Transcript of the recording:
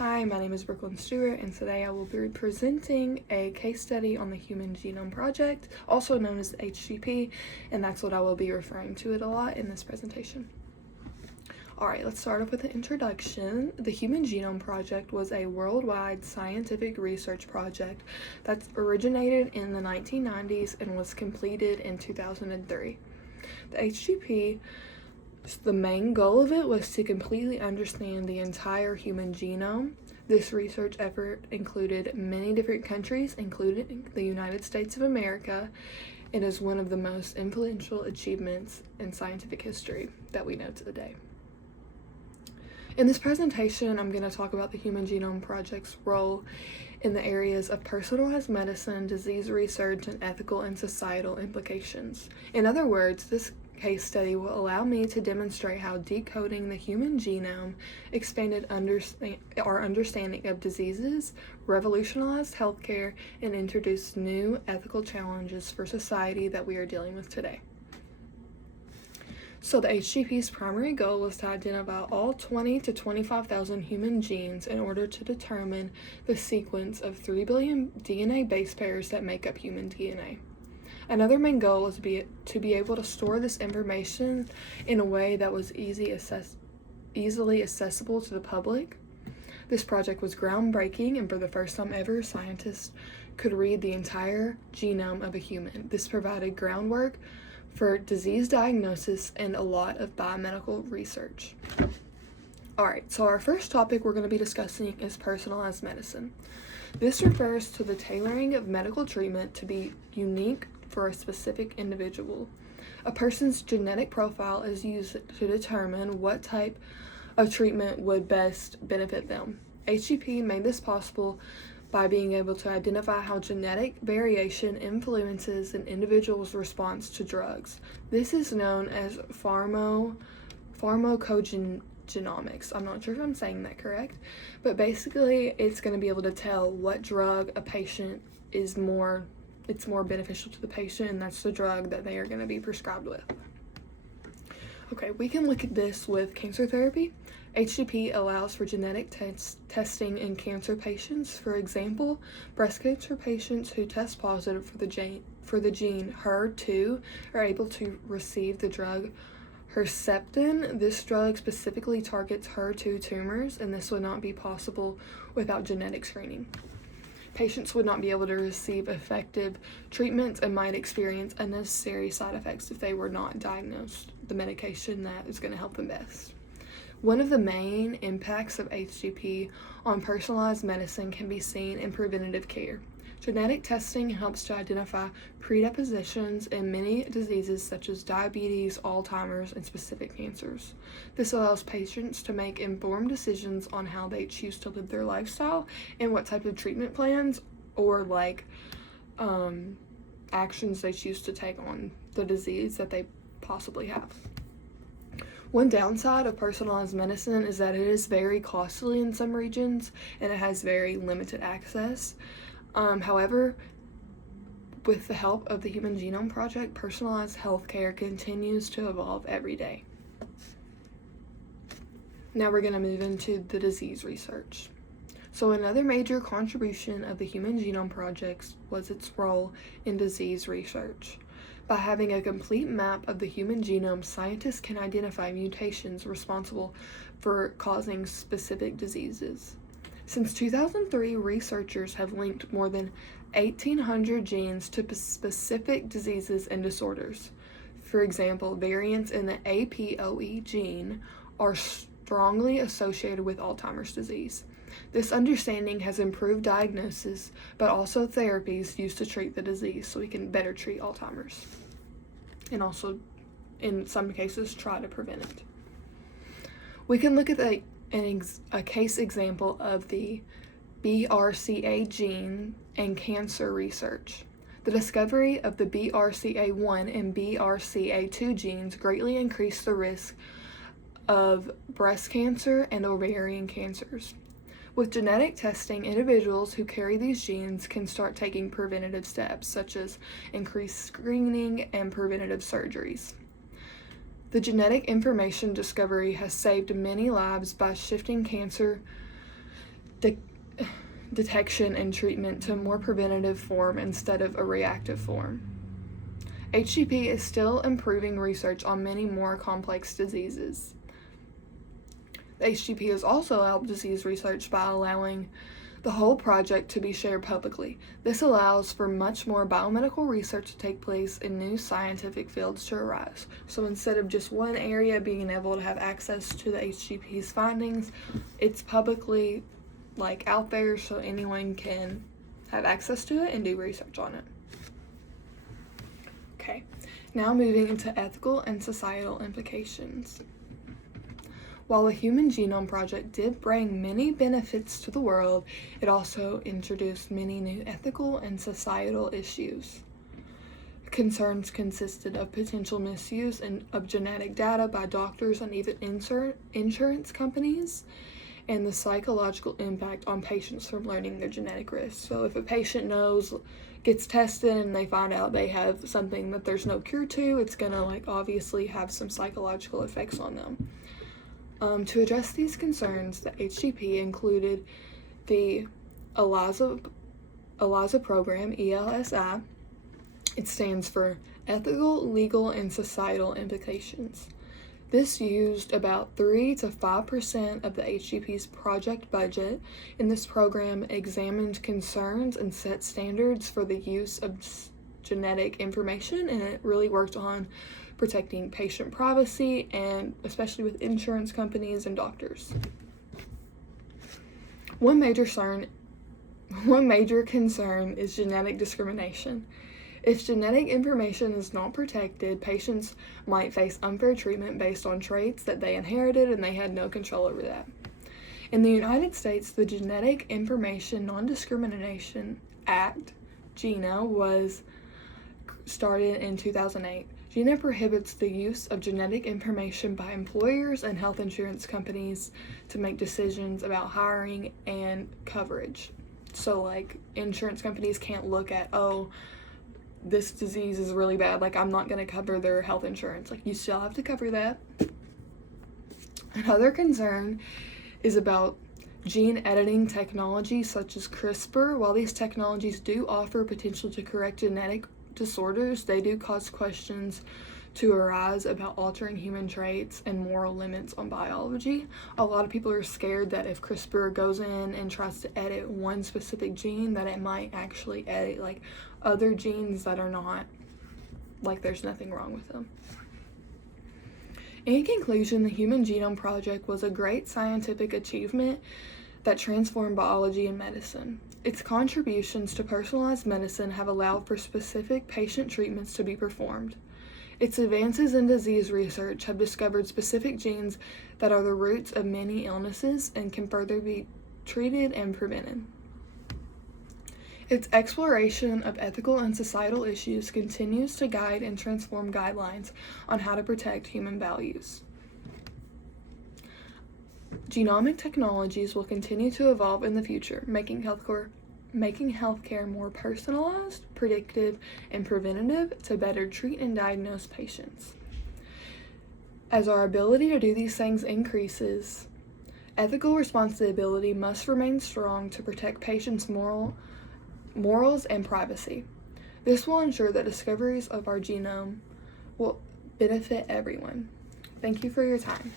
Hi, my name is Brooklyn Stewart, and today I will be presenting a case study on the Human Genome Project, also known as the HGP, and that's what I will be referring to it a lot in this presentation. Alright, let's start off with an introduction. The Human Genome Project was a worldwide scientific research project that originated in the 1990s and was completed in 2003. The HGP, the main goal of it was to completely understand the entire human genome. This research effort included many different countries, including the United States of America, and is one of the most influential achievements in scientific history that we know today. In this presentation, I'm going to talk about the Human Genome Project's role in the areas of personalized medicine, disease research, and ethical and societal implications. In other words, this case study will allow me to demonstrate how decoding the human genome expanded our understanding of diseases, revolutionized healthcare, and introduced new ethical challenges for society that we are dealing with today. So the HGP's primary goal was to identify all 20 to 25,000 human genes in order to determine the sequence of 3 billion DNA base pairs that make up human DNA. Another main goal was to be able to store this information in a way that was easily accessible to the public. This project was groundbreaking, and for the first time ever, scientists could read the entire genome of a human. This provided groundwork for disease diagnosis and a lot of biomedical research. Alright, so our first topic we're going to be discussing is personalized medicine. This refers to the tailoring of medical treatment to be unique for a specific individual. A person's genetic profile is used to determine what type of treatment would best benefit them. HGP made this possible by being able to identify how genetic variation influences an individual's response to drugs. This is known as pharmacogenomics. I'm not sure if I'm saying that correct, but basically it's going to be able to tell what drug a patient is more beneficial to the patient, and that's the drug that they are going to be prescribed with. Okay, we can look at this with cancer therapy. HGP allows for genetic testing in cancer patients. For example, breast cancer patients who test positive for the gene HER2 are able to receive the drug Herceptin. This drug specifically targets HER2 tumors, and this would not be possible without genetic screening. Patients would not be able to receive effective treatments and might experience unnecessary side effects if they were not diagnosed the medication that is going to help them best. One of the main impacts of HGP on personalized medicine can be seen in preventative care. Genetic testing helps to identify predispositions in many diseases such as diabetes, Alzheimer's, and specific cancers. This allows patients to make informed decisions on how they choose to live their lifestyle and what type of treatment plans or actions they choose to take on the disease that they possibly have. One downside of personalized medicine is that it is very costly in some regions and it has very limited access. However, with the help of the Human Genome Project, personalized healthcare continues to evolve every day. Now we're going to move into the disease research. So another major contribution of the Human Genome Project was its role in disease research. By having a complete map of the human genome, scientists can identify mutations responsible for causing specific diseases. Since 2003, researchers have linked more than 1,800 genes to specific diseases and disorders. For example, variants in the APOE gene are strongly associated with Alzheimer's disease. This understanding has improved diagnosis, but also therapies used to treat the disease so we can better treat Alzheimer's, and also, in some cases, try to prevent it. We can look at a case example of the BRCA gene and cancer research. The discovery of the BRCA1 and BRCA2 genes greatly increased the risk of breast cancer and ovarian cancers. With genetic testing, individuals who carry these genes can start taking preventative steps such as increased screening and preventative surgeries. The genetic information discovery has saved many lives by shifting cancer de- detection and treatment to a more preventative form instead of a reactive form. HGP is still improving research on many more complex diseases. The HGP has also helped disease research by allowing the whole project to be shared publicly. This allows for much more biomedical research to take place and new scientific fields to arise. So instead of just one area being able to have access to the HGP's findings, it's publicly out there so anyone can have access to it and do research on it. Okay, now moving into ethical and societal implications. While the Human Genome Project did bring many benefits to the world, it also introduced many new ethical and societal issues. Concerns consisted of potential misuse of genetic data by doctors and even insurance companies, and the psychological impact on patients from learning their genetic risks. So if a patient gets tested and they find out they have something that there's no cure to, it's gonna obviously have some psychological effects on them. To address these concerns, the HGP included the ELISA program, ELSI. It stands for Ethical, Legal, and Societal Implications. This used about 3 to 5% of the HGP's project budget, and this program examined concerns and set standards for the use of genetic information, and it really worked on protecting patient privacy, and especially with insurance companies and doctors. One major concern is genetic discrimination. If genetic information is not protected, patients might face unfair treatment based on traits that they inherited and they had no control over that. In the United States, the Genetic Information Non-Discrimination Act, GINA, was started in 2008. GINA prohibits the use of genetic information by employers and health insurance companies to make decisions about hiring and coverage. So, insurance companies can't look at, this disease is really bad, I'm not going to cover their health insurance. You still have to cover that. Another concern is about gene editing technology such as CRISPR. While these technologies do offer potential to correct genetic disorders, they do cause questions to arise about altering human traits and moral limits on biology. A lot of people are scared that if CRISPR goes in and tries to edit one specific gene, that it might actually edit other genes that are not, there's nothing wrong with them. In conclusion, the Human Genome Project was a great scientific achievement that transformed biology and medicine. Its contributions to personalized medicine have allowed for specific patient treatments to be performed. Its advances in disease research have discovered specific genes that are the roots of many illnesses and can further be treated and prevented. Its exploration of ethical and societal issues continues to guide and transform guidelines on how to protect human values. Genomic technologies will continue to evolve in the future, making healthcare more personalized, predictive, and preventative to better treat and diagnose patients. As our ability to do these things increases, ethical responsibility must remain strong to protect patients' morals and privacy. This will ensure that discoveries of our genome will benefit everyone. Thank you for your time.